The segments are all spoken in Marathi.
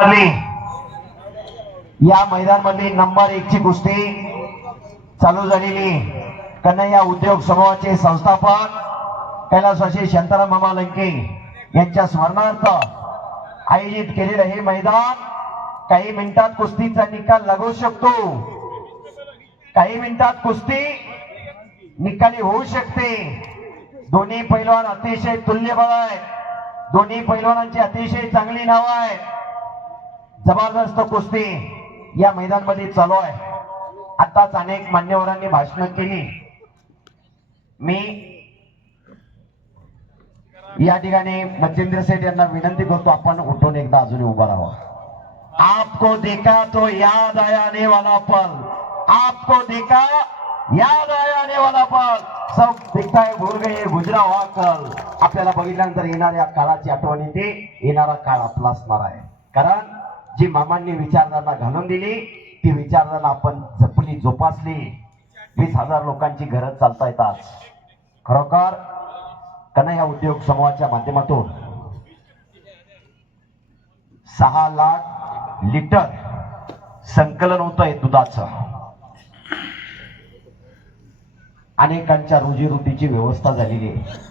या मैदानामधली नंबर 1 ची कुस्ती चालू झालेली कन्हैया उद्योग समूहाचे संस्थापक कैलासवासी शांताराम मामा लंके यांच्या स्मरणार्थ आयोजित केलेले हे मैदान काही मिनिटात कुस्तीचा निकाल लागू शकतो। काही मिनिटात कुस्ती निकाली होऊ शकते। दोन्ही पैलवान अतिशय तुल्यबळ आहेत। दोन्ही पैलवानांची अतिशय चांगली नाव आहे। जबरदस्त कुस्ती या मैदानामध्ये चालू आहे। आताच अनेक मान्यवरांनी भाषण केली। मी या ठिकाणी मच्छिंद्र सेठ यांना विनंती करतो आपण उठून एकदा अजून उभा राहा। आपको देखा तो याद आया आने वाला पल, आपको देखा याद आया आने वाला पल, सब दिखता है भूल गए गुजरा हुआ कल। आपल्याला बघितल्यानंतर येणाऱ्या काळाची आठवण येते। येणारा काळ आपला असणार आहे, कारण जी मामांनी विचारधारणा घालून दिली ती विचारधारणा आपण जपली जोपासली। 20,000 लोकांची घरं चालता येतात। खरोखर कन्हैया उद्योग समूहाच्या माध्यमातून 6 लाख लिटर संकलन होतंय दुधाचं। अनेकांच्या रोजीरोटीची व्यवस्था झालेली आहे।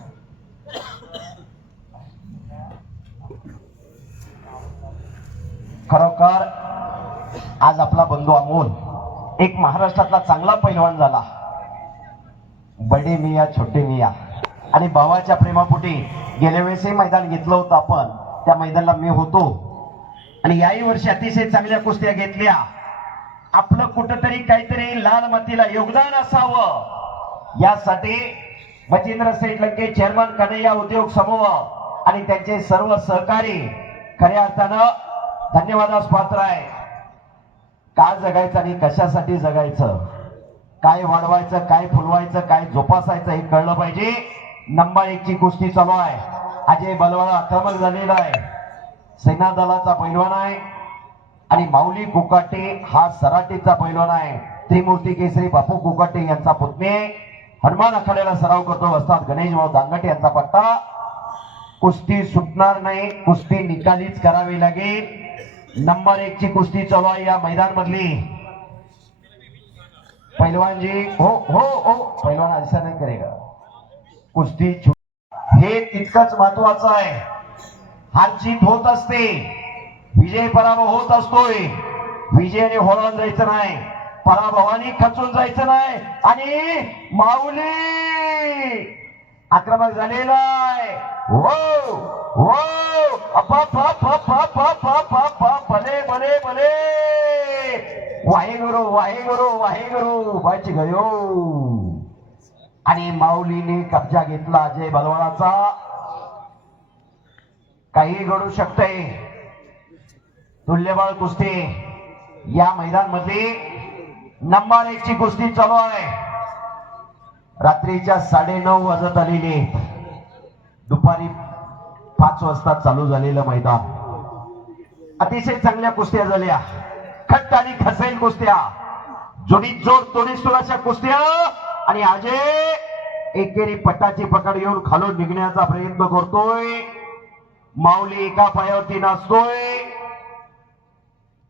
खरोखर आज आपला बंधू अमोल एक महाराष्ट्रातला चांगला पैलवान झाला। बडे मिया छोटे मिया आणि भावाच्या प्रेमापोटी गेल्या वेळेसही मैदान घेतलं होतं आपण। त्या मैदानाला मी होतो आणि याही वर्षी अतिशय चांगल्या कुस्त्या घेतल्या। आपलं कुठंतरी काहीतरी लाल मातीला योगदान असावं यासाठी मच्छिंद्र सेठ लंके चेअरमन कन्हैया उद्योग समूह आणि त्यांचे सर्व सहकारी खऱ्या अर्थानं धन्यवादास पात्र आहे। का जगायचं आणि कशासाठी जगायचं, काय वाढवायचं, काय फुलवायचं, काय जोपासायचं हे कळलं पाहिजे। नंबर 1 ची कुस्ती चालू आहे। अजय बलवाडा आक्रमक झालेला आहे। सेना दलाचा पैलवान आहे आणि माऊली कोकाटे हा सराटीचा पैलवान आहे। त्रिमूर्ती केसरी बापू कोकाटे यांचा पुतणे हनुमान आखाड्याला सराव करतो। वस्ताद गणेश भाऊ दांगटे यांचा पट्टा। कुस्ती सुटणार नाही, कुस्ती निकालीच करावी लागेल। नंबर 1 ची कुस्ती चालू आहे या मैदान मधली। पैलवान जी हो हो हो पैलवान ऐसा नहीं करेगा। कुस्ती हे तितकंच महत्वाचं आहे। हार जीत होत असते, विजय पराभव होत असतोय। विजयाने होळून जायचं नाही, पराभवाने खचून जायचं नाही। आणि माऊली आक्रमक झालेला आहे। हो हो भले भले भले वाहेगुरु वाहेगुरु वाहेगुरु बच गयो। आणि माऊलीने कब्जा घेतला अजय बलवाडाचा। काही घडू शकते। तुल्यबळ कुस्ती या मैदान मध्ये नंबर 1 ची कुस्ती चालू आहे। रात्रीच्या 9:30 वाजत आलेले, दुपारी 5 वाजता चालू झालेलं मैदान। अतिशय चांगल्या कुस्त्या झाल्या। खट्ट आणि खसेल कुस्त्या, जोडीत जोड तोडीस तोडाच्या कुस्त्या। आणि अजय एकेरी पट्टाची पकड घेऊन खालून निघण्याचा प्रयत्न करतोय। माऊली एका पायावरती नाचतोय।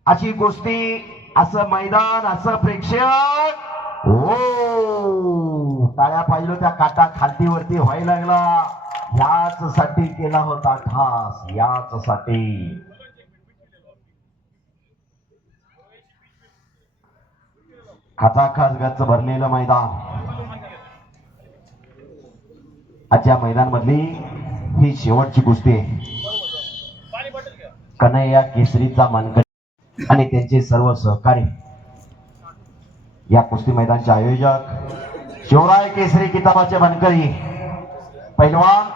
अशी कुस्ती, असं मैदान, असं प्रेक्षक। हो टाळ्या पाहिजे त्या काटा खालती वरती व्हायला लागला। याच साठी केला होता खास, याच साठी। खचाखच गच्च भरलेलं मैदान। आजच्या मैदान मधली ही शेवटची कुस्ती आहे। कन्हैया केसरीचा मानकरी आणि त्यांचे सर्व सहकारी। या कुस्ती मैदानाचे आयोजक शिवराय केसरी किताबाचे मानकरी पैलवान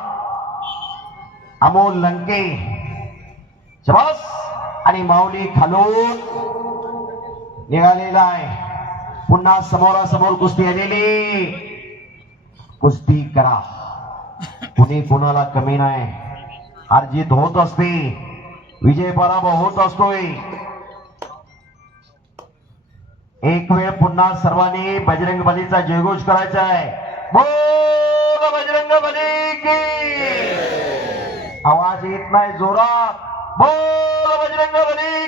अमोल लंके शबास। आणि माऊली खालून निघालेला आहे। पुन्हा समोरासमोर कुस्ती आलेली। कुस्ती करा, कुणी कुणाला कमी नाही। हार जीत होत असते, विजय पराभव होत असतोय। एक वेळ पुन्हा सर्वांनी बजरंग बलीचा जयघोष करायचा आहे। बोल बजरंग बली की। आवाज येत नाही जोरात। बोल बजरंग बली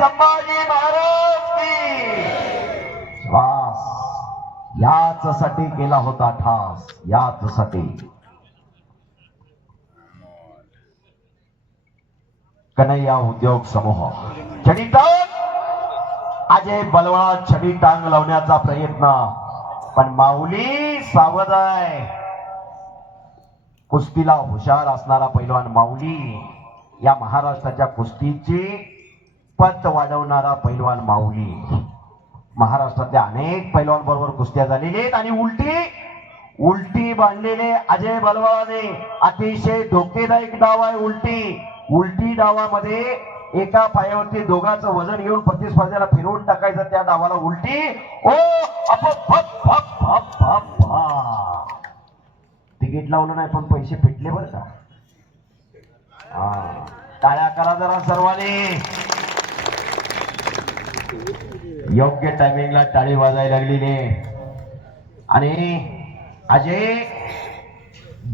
संभाजी महाराज की. श्वास याचसाठी केला होता ठास, याचसाठी. कन्हैया उद्योग समूह छडी टांग. अजय बलवान छडी टांग लावण्याचा प्रयत्न, पण माऊली सावध आहे. कुस्तीला हुशार असणारा पैलवान माऊली, या महाराष्ट्राच्या कुस्तीची पत वाढवणारा पैलवान माऊली. महाराष्ट्रातल्या अनेक पैलवान बरोबर कुस्त्या झालेल्या आहेत आणि उलटी बांधलेले अजय बलवाने अतिशय धोकेदायक डाव आहे. उलटी डावामध्ये एका पायावरती दोघांचं वजन घेऊन प्रतिस्पर्ध्याला फिरवून टाकायचं, त्या डावाला उलटी. ओ तिकीट लावलं नाही पण पैसे फिटले बरं का. टाळ्या करा जरा सर्वांनी. योग्य टायमिंगला टाळी वाजायला लागलेली आणि अजय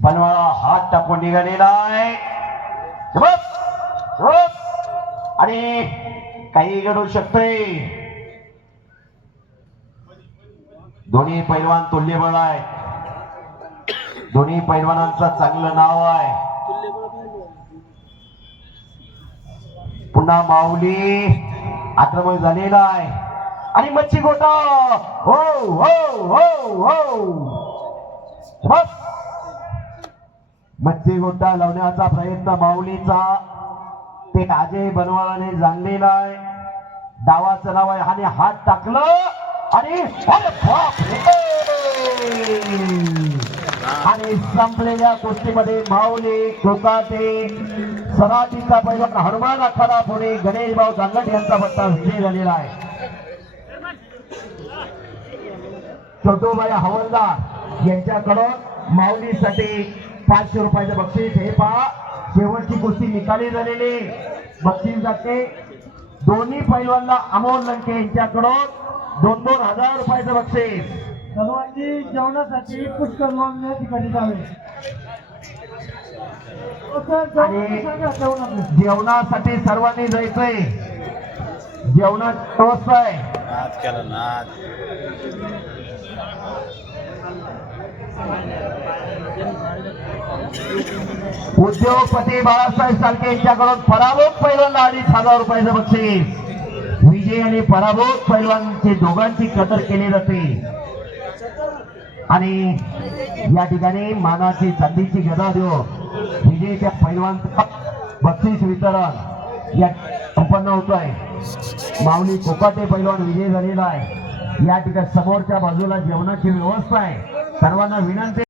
बनवाळा हात टाकून निघालेला आहे. आणि काही घडू शकतंय. दोन्ही पैलवान तुल्यबळ आहे. दोन्ही पैलवानांचं चांगलं नाव आहे. पुन्हा माऊली आक्रमक झालेला आहे आणि मच्छी गोटा. हो हो हो हो मच्छी गोटा लावण्याचा प्रयत्न माऊलीचा ते अजय बनवाळाने जाणलेला आहे. डावाचं नाव आहे आणि हात टाकलं आणि संपलेल्या कुस्तीमध्ये माऊली कोकाटे सराटीचा पैलवान हनुमान आखाडा पुणे गणेश भाऊ दांगट यांचा पट्टा विजय झालेला आहे. छोटूबाई हवलदार यांच्याकडून माऊलीसाठी 500 रुपयाचं बक्षीस. हे पहा शेवटची कुस्ती निकाली झालेली बक्षीस जाते. दोन्ही पैलवानला अमोल लंके यांच्याकडून 2,000 रुपयाचं बक्षीस. सर्वांनी जेवणासाठी पुष्कर लावून ठिकाणी जावे. जेवणासाठी सर्वांनी जायचंय. जेवणात टोस्ट आहे. उद्योगपती बाळासाहेब साळके यांच्याकडून पराभूत पैलवानला 2,500 रुपयाचं बक्षीस. विजय आणि पराभूत पैलवानचे दोघांची कदर केली जाते आणि या ठिकाणी मानाची चांदीची गदा देऊ विजयच्या पैलवानचं बक्षीस वितरण या संपन्न होत आहे. माऊली कोकाटे पैलवान विजय झालेला आहे. या ठिकाणी समोरच्या बाजूला जेवणाची व्यवस्था आहे. सर्वांना विनंती